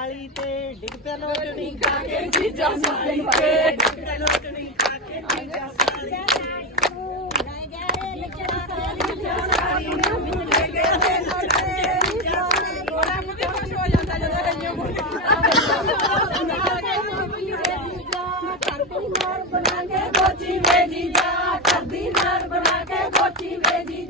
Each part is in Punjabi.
ਸਾਲੀ ਤੇ ਡਿੱਗ ਪਿਆ ਲੋਟਣੀ ਖਾ ਕੇ ਜੀਜਾ ਸਾਲੀ ਤੇ ਡਿੱਗ ਪਿਆ ਲੋਟਣੀ ਖਾ ਕੇ ਜੀਜਾ ਸਾਲੀ ਕਰਦੀ ਨਾਰ ਬਣਾ ਕੇ ਕੋਚੀ ਵੇ ਜੀਜਾ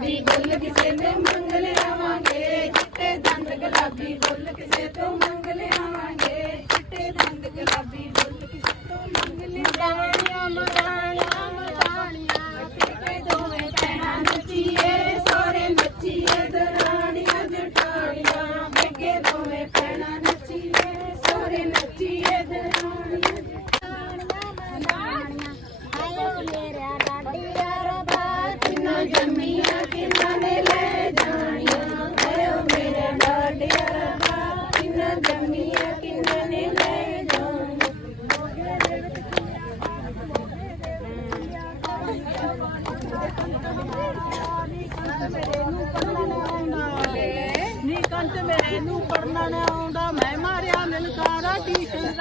நபி கொல்லதி சேர்ந்து ਮੈਨੂੰ ਪੜਨਾ ਨਾ ਆਉਂਦਾ ਮੈਂ ਮਾਰਿਆ ਮਿਲਕਾਰਾ ਟੀਸ਼ਨ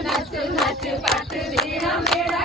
ਨੱਚ ਨੱਚ ਪੱਟ ਦੇਣਾ ਮੇਰਾ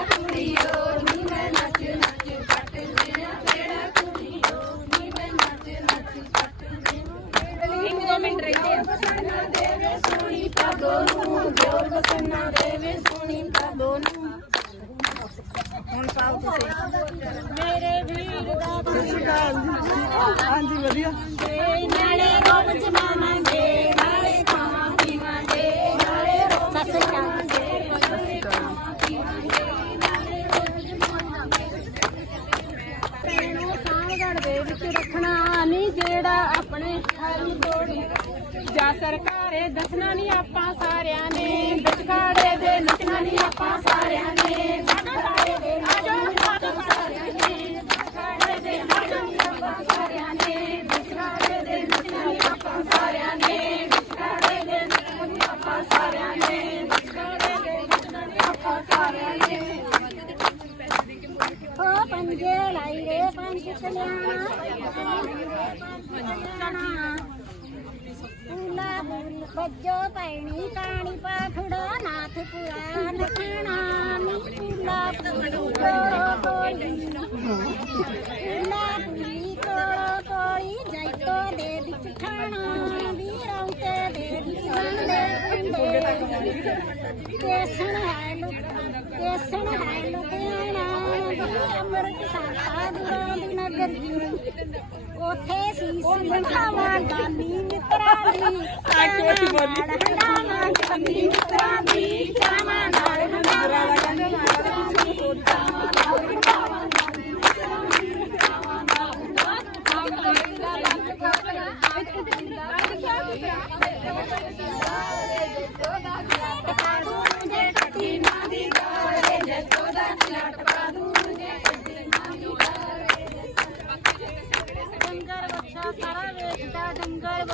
ਕੇਸਣ ਹੈ ਕੇਸਣ ਹੈ ਲੁਧਿਆਣਾ ਅੰਮ੍ਰਿਤਸਰ ਦੀ ਨਗਰ ਉਥੇ ਸੀਸ ਲਖਾਵਾਂ ਗਾਨੀ ਮਿੱਤਰਾਂ ਦੀ ਆਟੋ ਦੀ ਬੋਲੀ। ਹੰਡਾਵਾਂ ਗਾਨੀ ਮਿੱਤਰਾਂ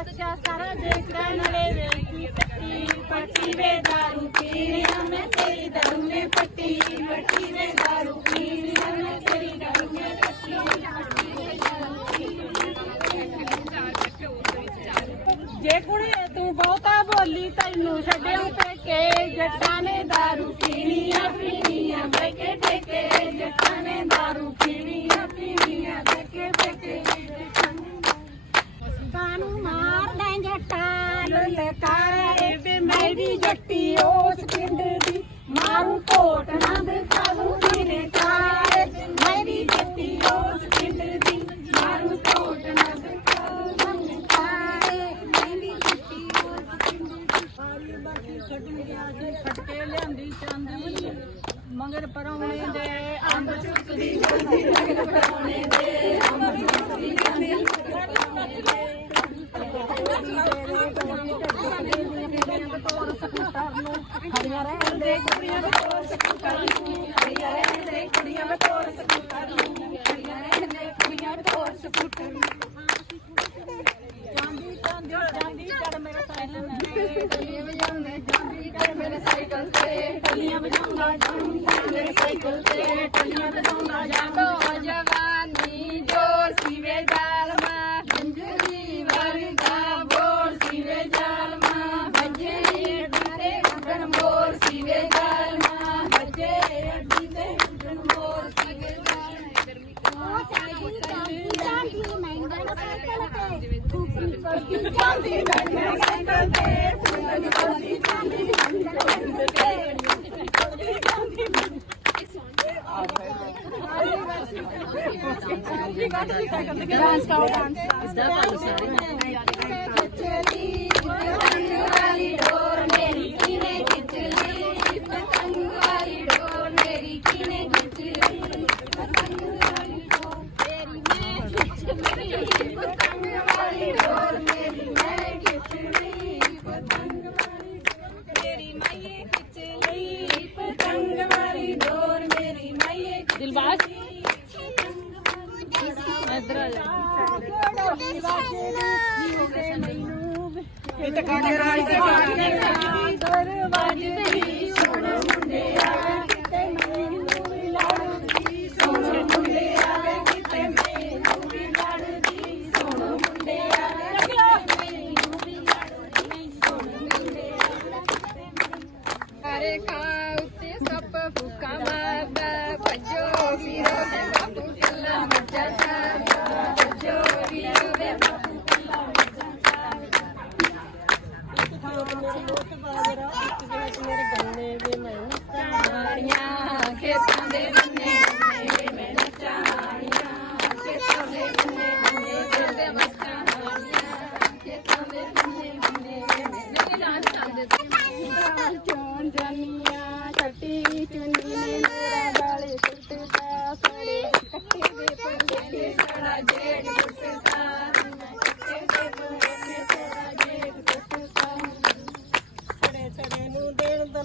ਨਲੇ ਵੇਖੀ ਪੱਟੀ ਪੱਟੀ ਵੇ ਦਾਰੂ ਪੀਣਿਆ ਮੈਂ ਤੇਰੀ ਦਾਰੂ ਨੇ ਪੱਟੀ ਪੱਟੀ ਵੇ ਦਾਰੂ ਪੀਣਿਆ ਮੈਂ ਤੇਰੀ ਦਾਰੂ ਨੇ ਜੇ ਕੁੜੇ ਤੂੰ ਬਹੁਤਾ ਬੋਲੀ, ਤੈਨੂੰ ਛੱਡਿਆ ਪੇਕੇ ਜੱਟਾਂ ਨੇ ਦਾਰੂ ਚਾਂਦੀ ਮਗਰ ਪਰੌਣੇ ਦੇ ਅੰਬ ਚੁੱਕਦੀ ਜਾਂਦੀ ਮਗਰ ਪਰੌਣੇ ਦੇ ਅੰਬ ਚੁੱਕਦੀ ਜਾਂਦੀ ਹਰੀਆਂ ਰਹਿਣ ਦੇ ਕੁੜੀਆਂ ਦੇ ਤੋਰ ਸਕੂਟਰ ਨੂੰ ਹਰੀਆਂ ਰਹਿਣ ਦੇ ਕੁੜੀਆਂ ਦੇ ਤੋਰ ਸਕੂਟਰ ਨੂੰ ਹਰੀਆਂ ਰਹਿਣ ਦੇ ਕੁੜੀਆਂ ਦੇ ਤੋਰ ਸਕੂਟਰ ਨੂੰ ਜਾਂਦੀ ਜਾਂਦੀ ਜਾਂਦੀ ਚੜ ਮੇਰਾ ਸਾਈਕਲ ਡਾਂਸ ਕਰੋ ਡਾਂਸ। ਖਿੱਚਲੀ ਪਤੰਗ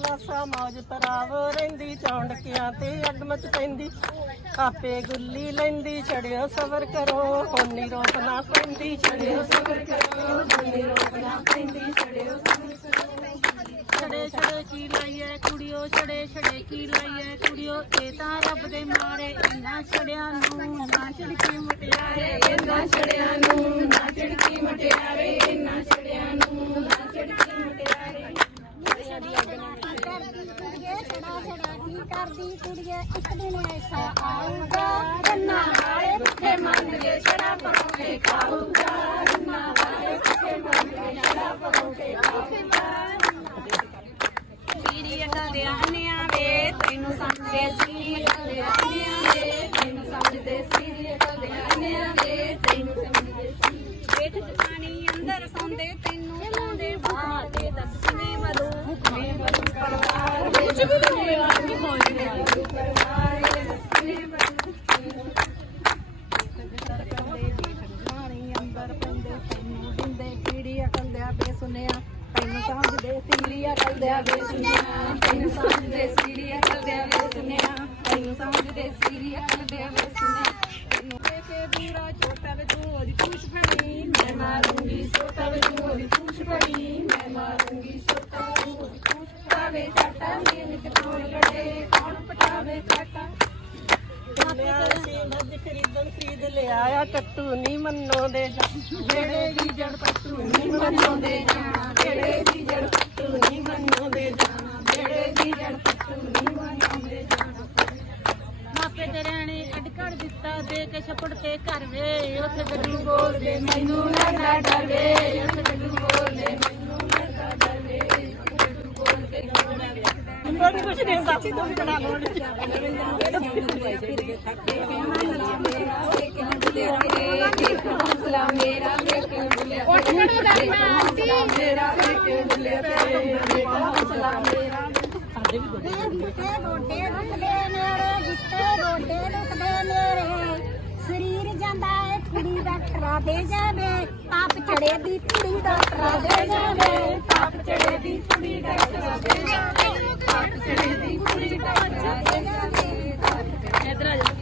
ਦਲਾਸਾ ਮੌਜ ਪਰਾਵ ਰਹਿੰਦੀ, ਚੌਂਡਕਿਆਂ ਤੇ ਅੱਗ ਮਚ ਪੈਂਦੀ। ਆਪੇ ਗੁੱਲੀ ਲੈਂਦੀ, ਛੜਿਓ ਸਬਰ ਕਰੋ, ਹੋਨੀ ਰੋਕ ਪੈਂਦੀ, ਛੜਿਓ ਸਬਰ ਕਰੋ, ਹੋਨੀ ਰੋਕ ਪੈਂਦੀ, ਛੜਿਓ ਛੜੇ ਛੜੇ ਕੀ ਲਾਈਏ ਕੁੜੀਓ, ਛੜੇ ਛੜੇ ਕੀ ਲਾਈਏ ਕੁੜੀਓ, ਇਹ ਤਾਂ ਰੱਬ ਦੇ ਮਾਰੇ, ਇੰਨਾ ਛੜਿਆਂ ਨੂੰ ਨਾ ਛੜਕੀ ਮੁਟਿਆਰੇ ਇਹਨਾਂ ਛੜਿਆਂ ਨੂੰ। ਤੈਨੂੰ ਸਾਂਝਦੇ ਸੀਰੀਆ ਕਲਦਿਆ ਵੇ ਸੁਨਿਆ ਤੈਨੂੰ ਸਾਂਝਦੇ ਸੀਰੀਆ ਕਲਦਿਆ ਵੇ ਸੁਨਿਆ ਤੈਨੂੰ ਸਾਂਝਦੇ ਸੀਰੀਆ ਕਲਦਿਆ ਵੇ ਸੁਨਿਆ ਤੈਨੂੰ ਤੇ ਕੇ ਬੂਰਾ ਛੋਟਾ ਵੇ ਤੂੰ ਉਹਦੀ ਪੂਛ ਪੜੀ ਮੈਂ ਮਾਰੂੰਗੀ ਛੋਟਾ ਵੇ ਤੂੰ ਉਹਦੀ ਪੂਛ ਪੜੀ ਮੈਂ ਮਾਰੂੰਗੀ ਛੋਟਾ ਵੇ ਤੂੰ ਉਹਦੀ ਪੂਛ ਪੜਾਵੇ ਛਾਟਾ ਮੇਰੇ ਨਿਤ ਕੋਲ ਲੜੇ। ਕੌਣ ਪਟਾਵੇ ਛਾਟਾ ਖਰੀਦ ਲਿਆ ਨਹੀਂ ਮੰਨੋ ਦੇ ਜਿਹੜੇ ਦੀ ਜੜ ਪੱਟੂ ਨਹੀਂ ਮੰਨੋ ਦੇ ਜਾਣਾ, ਜਿਹੜੇ ਦੀ ਜੜ ਪੱਟੂ ਨਹੀਂ ਮੰਨੋ ਦੇ ਜਾਣਾ, ਜਿਹੜੇ ਦੀ ਜੜ ਪੱਟੂ ਨਹੀਂ ਮੰਨੋ ਦੇ ਜਾਣਾ। ਮਾਪੇ ਤੇਰਿਆਂ ਨੇ ਕੱਢ ਦਿੱਤਾ, ਦੇ ਕੇ ਛਪੜ ਤੇ ਘਰ ਵੇ। ਉੱਥੇ ਗੱਡੂ ਬੋਲਦੇ, ਮੈਨੂੰ ਲੱਗਦਾ ਡਰ ਵੇ। ਉੱਥੇ ਗੱਡੂ ਬੋਲਦੇ ਮੈਨੂੰ ਕੁਛ ਨਹੀਂ ਹੁੰਦਾ ਸੀ ਤੂੰ ਬਣਾ ਲੋ ਉੱਠ ਖੜੋ ਦਾਦੀ ਮਾਂ ਆਂਟੀ ਮੇਰਾ ਵੇਖ ਬੁੱਲੇ ਤੇ ਹੌਸਲਾ ਮੇਰਾ ਸਾਡੇ ਵੀ ਗਿੱਟੇ ਗੋਡੇ ਦੁਖਦੇ ਮੇਰੇ ਗਿੱਟੇ ਗੋਡੇ ਦੁਖਦੇ ਮੇਰੇ ਸਰੀਰ ਜਾਂਦਾ ਏ ਕੁੜੀ ਡਾਕਟਰਾਂ ਦੇ ਜਾਵੇ ਤਾਪ ਚੜੇ ਦੀ ਕੁੜੀ ਡਾਕਟਰਾਂ ਦੇ ਜਾਵੇ ਤਾਪ ਚੜੇ ਦੀ ਕੁੜੀ ਡਾਕਟਰਾਂ ਦੇ ਜਾਵੇ ਤਾਪ ਚੜੇ ਦੀ ਕੁੜੀ ਡਾਕਟਰਾਂ ਦੇ ਜਾਵੇ ਇੱਧਰ ਆ ਜਾ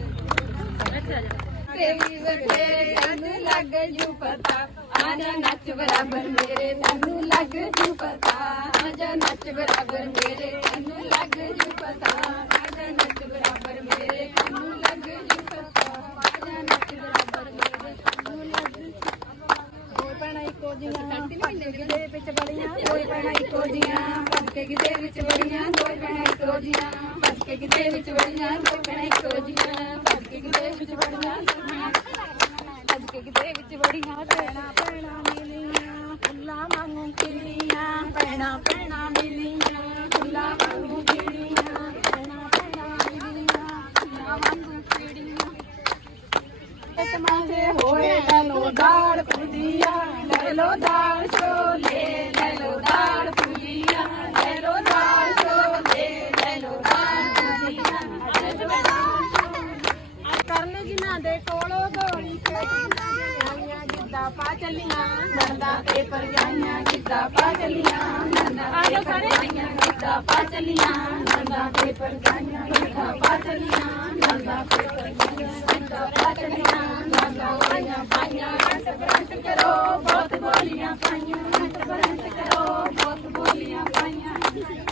ਇੱਧਰ ਆ ਜਾ ਤੇਰੀ ਵੱਡੇ ਤੈਨੂੰ ਲੱਗ ਜੂ ਪਤਾ ਆ ਜਾ ਨੱਚ ਬਰਾਬਰ ਮੇਰੇ ਤੈਨੂੰ ਲੱਗ ਜੂ ਪਤਾ ਆ ਜਾ ਨੱਚ ਬਰਾਬਰ ਮੇਰੇ ਤੈਨੂੰ ਲੱਗ ਜੂ ਪਤਾ ਆ ਜਾ ਨੱਚ ਬਰਾਬਰ पाचलियाँ नंदा नंदा ते परजाइयाँ नंदा ते परजाइयाँ नंदा ते परजाइयाँ करो बहुत बोलियाँ पाइयाँ